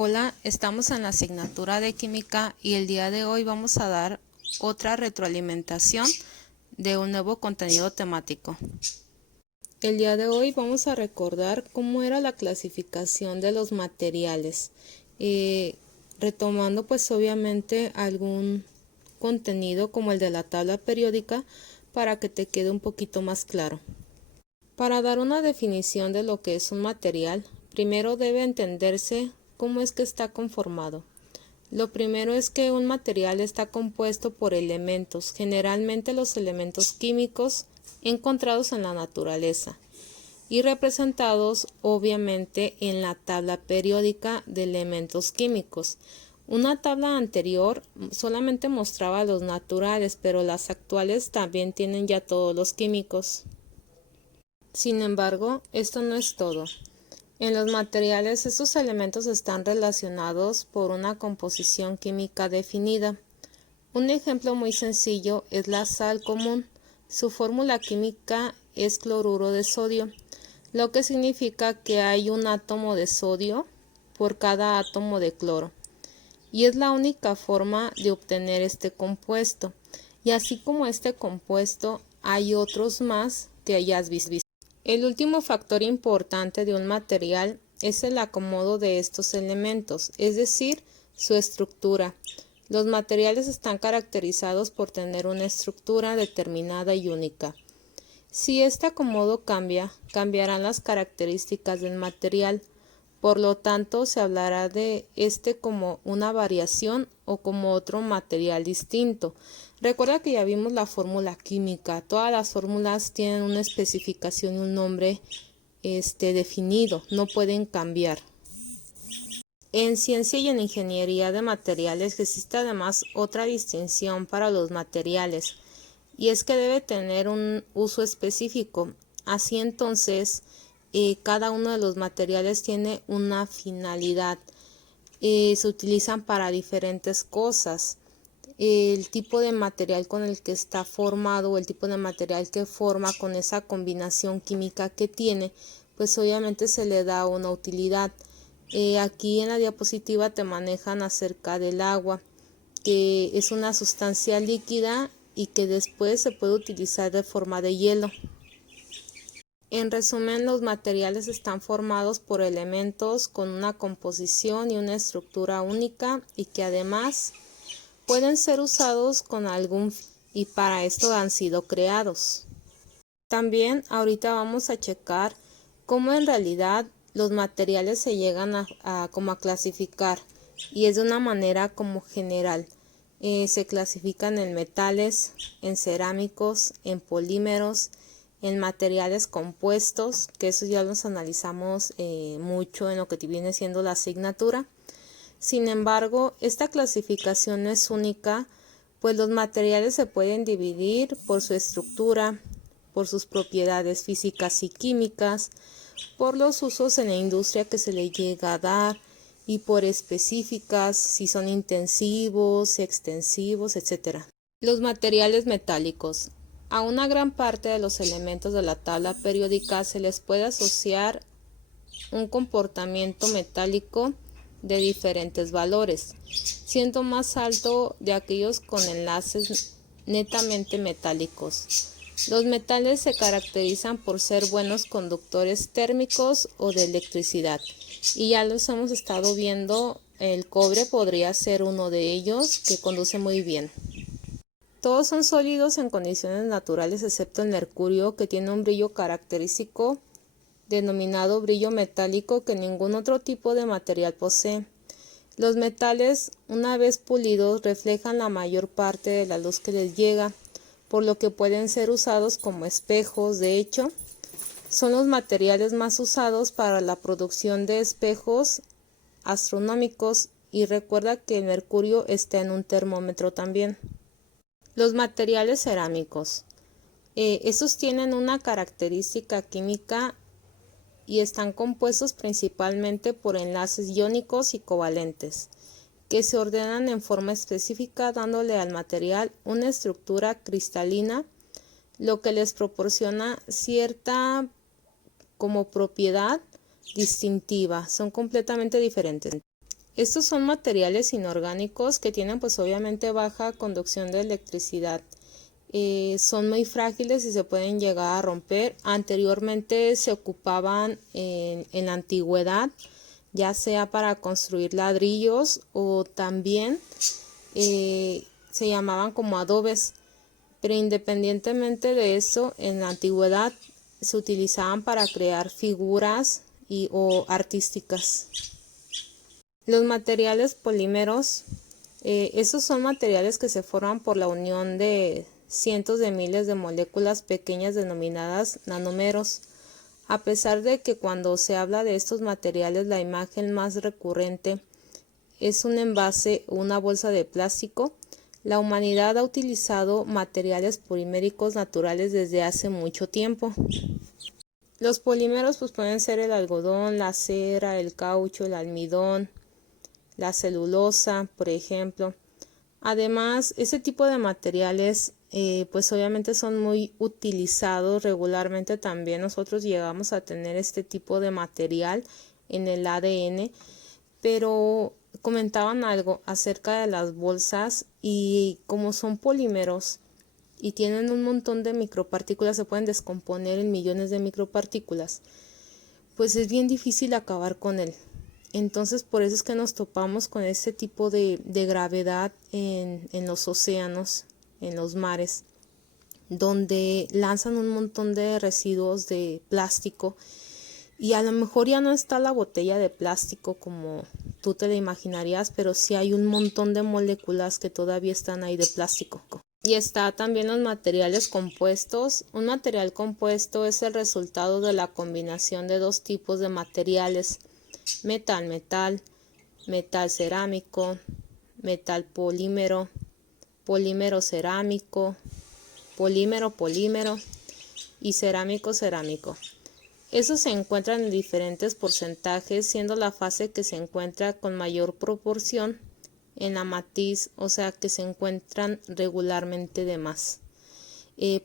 Hola, estamos en la asignatura de química y el día de hoy vamos a dar otra retroalimentación de un nuevo contenido temático. El día de hoy vamos a recordar cómo era la clasificación de los materiales, retomando pues obviamente algún contenido como el de la tabla periódica para que te quede un poquito más claro. Para dar una definición de lo que es un material, primero debe entenderse cómo es que está conformado. Lo primero es que un material está compuesto por elementos, generalmente los elementos químicos encontrados en la naturaleza y representados obviamente en la tabla periódica de elementos químicos. Una tabla anterior solamente mostraba los naturales, pero las actuales también tienen ya todos los químicos. Sin embargo, esto no es todo. En los materiales, estos elementos están relacionados por una composición química definida. Un ejemplo muy sencillo es la sal común. Su fórmula química es cloruro de sodio, lo que significa que hay un átomo de sodio por cada átomo de cloro. Y es la única forma de obtener este compuesto. Y así como este compuesto, hay otros más que hayas visto. El último factor importante de un material es el acomodo de estos elementos, es decir, su estructura. Los materiales están caracterizados por tener una estructura determinada y única. Si este acomodo cambia, cambiarán las características del material. Por lo tanto, se hablará de este como una variación o como otro material distinto. Recuerda que ya vimos la fórmula química. Todas las fórmulas tienen una especificación y un nombre definido, no pueden cambiar. En ciencia y en ingeniería de materiales existe además otra distinción para los materiales, y es que debe tener un uso específico. Así entonces, cada uno de los materiales tiene una finalidad. Se utilizan para diferentes cosas. El tipo de material con el que está formado o el tipo de material que forma con esa combinación química que tiene, pues obviamente se le da una utilidad. Aquí en la diapositiva te manejan acerca del agua, que es una sustancia líquida y que después se puede utilizar de forma de hielo. En resumen, los materiales están formados por elementos con una composición y una estructura única y que además pueden ser usados con algún fin y para esto han sido creados. También ahorita vamos a checar cómo en realidad los materiales se llegan a clasificar, y es de una manera como general. Se clasifican en metales, en cerámicos, en polímeros, en materiales compuestos, que eso ya los analizamos mucho en lo que viene siendo la asignatura. Sin embargo, esta clasificación no es única, pues los materiales se pueden dividir por su estructura, por sus propiedades físicas y químicas, por los usos en la industria que se le llega a dar y por específicas, si son intensivos, extensivos, etc. Los materiales metálicos. A una gran parte de los elementos de la tabla periódica se les puede asociar un comportamiento metálico de diferentes valores, siendo más alto de aquellos con enlaces netamente metálicos. Los metales se caracterizan por ser buenos conductores térmicos o de electricidad, y ya los hemos estado viendo. El cobre podría ser uno de ellos, que conduce muy bien. Todos son sólidos en condiciones naturales excepto el mercurio, que tiene un brillo característico denominado brillo metálico que ningún otro tipo de material posee. Los metales, una vez pulidos, reflejan la mayor parte de la luz que les llega, por lo que pueden ser usados como espejos. De hecho, son los materiales más usados para la producción de espejos astronómicos, y recuerda que el mercurio está en un termómetro también. Los materiales cerámicos. Estos tienen una característica química y están compuestos principalmente por enlaces iónicos y covalentes, que se ordenan en forma específica dándole al material una estructura cristalina, lo que les proporciona cierta como propiedad distintiva. Son completamente diferentes. Estos son materiales inorgánicos que tienen pues obviamente baja conducción de electricidad. Son muy frágiles y se pueden llegar a romper. Anteriormente se ocupaban en la antigüedad, ya sea para construir ladrillos o también se llamaban como adobes. Pero independientemente de eso, en la antigüedad se utilizaban para crear figuras o artísticas. Los materiales polímeros, esos son materiales que se forman por la unión de cientos de miles de moléculas pequeñas denominadas nanómeros. A pesar de que cuando se habla de estos materiales la imagen más recurrente es un envase o una bolsa de plástico, la humanidad ha utilizado materiales poliméricos naturales desde hace mucho tiempo. Los polímeros pues pueden ser el algodón, la cera, el caucho, el almidón, la celulosa, por ejemplo. Además, ese tipo de materiales pues obviamente son muy utilizados regularmente. También nosotros llegamos a tener este tipo de material en el ADN, pero comentaban algo acerca de las bolsas y como son polímeros y tienen un montón de micropartículas, se pueden descomponer en millones de micropartículas, pues es bien difícil acabar con él. Entonces por eso es que nos topamos con este tipo de gravedad en los océanos, en los mares, donde lanzan un montón de residuos de plástico y a lo mejor ya no está la botella de plástico como tú te la imaginarías, pero sí hay un montón de moléculas que todavía están ahí de plástico. Y está también los materiales compuestos. Un material compuesto es el resultado de la combinación de dos tipos de materiales: metal-metal, metal cerámico, metal polímero, polímero cerámico, polímero-polímero y cerámico-cerámico. Esos se encuentran en diferentes porcentajes, siendo la fase que se encuentra con mayor proporción en la matriz, o sea que se encuentran regularmente de más.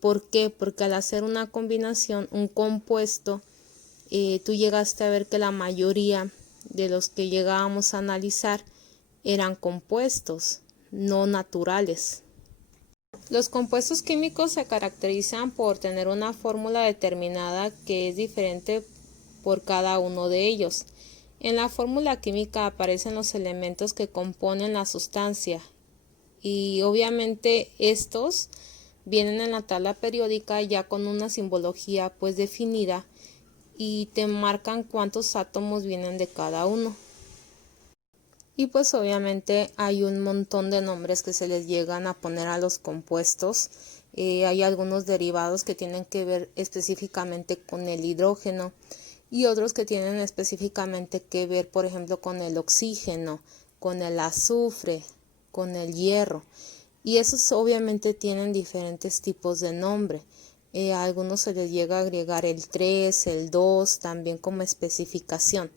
¿Por qué? Porque al hacer una combinación, un compuesto, tú llegaste a ver que la mayoría de los que llegábamos a analizar eran compuestos, no naturales. Los compuestos químicos se caracterizan por tener una fórmula determinada que es diferente por cada uno de ellos. En la fórmula química aparecen los elementos que componen la sustancia y obviamente estos vienen en la tabla periódica ya con una simbología pues definida y te marcan cuántos átomos vienen de cada uno. Y pues obviamente hay un montón de nombres que se les llegan a poner a los compuestos. Hay algunos derivados que tienen que ver específicamente con el hidrógeno y otros que tienen específicamente que ver, por ejemplo, con el oxígeno, con el azufre, con el hierro. Y esos obviamente tienen diferentes tipos de nombre. A algunos se les llega a agregar el 3, el 2, también como especificación.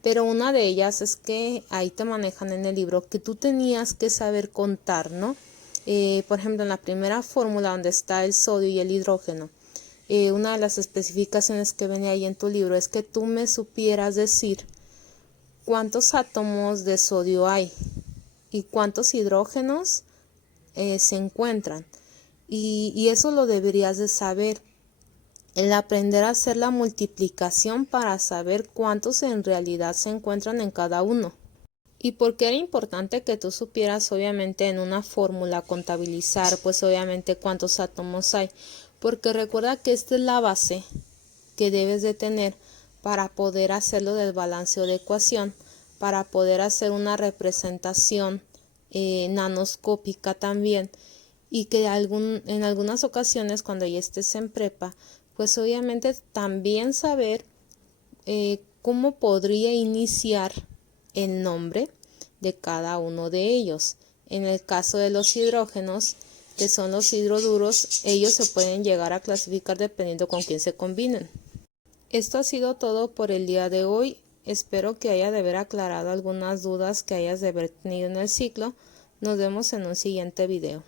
Pero una de ellas es que ahí te manejan en el libro que tú tenías que saber contar, ¿no? Por ejemplo, en la primera fórmula donde está el sodio y el hidrógeno, una de las especificaciones que venía ahí en tu libro es que tú me supieras decir cuántos átomos de sodio hay y cuántos hidrógenos se encuentran. Y eso lo deberías de saber. El aprender a hacer la multiplicación para saber cuántos en realidad se encuentran en cada uno. ¿Y por qué era importante que tú supieras obviamente en una fórmula contabilizar pues obviamente cuántos átomos hay? Porque recuerda que esta es la base que debes de tener para poder hacerlo del balanceo de ecuación, para poder hacer una representación nanoscópica también, y que en algunas ocasiones cuando ya estés en prepa, pues obviamente también saber cómo podría iniciar el nombre de cada uno de ellos. En el caso de los hidrógenos, que son los hidroduros, ellos se pueden llegar a clasificar dependiendo con quién se combinen. Esto ha sido todo por el día de hoy. Espero que haya de haber aclarado algunas dudas que hayas de haber tenido en el ciclo. Nos vemos en un siguiente video.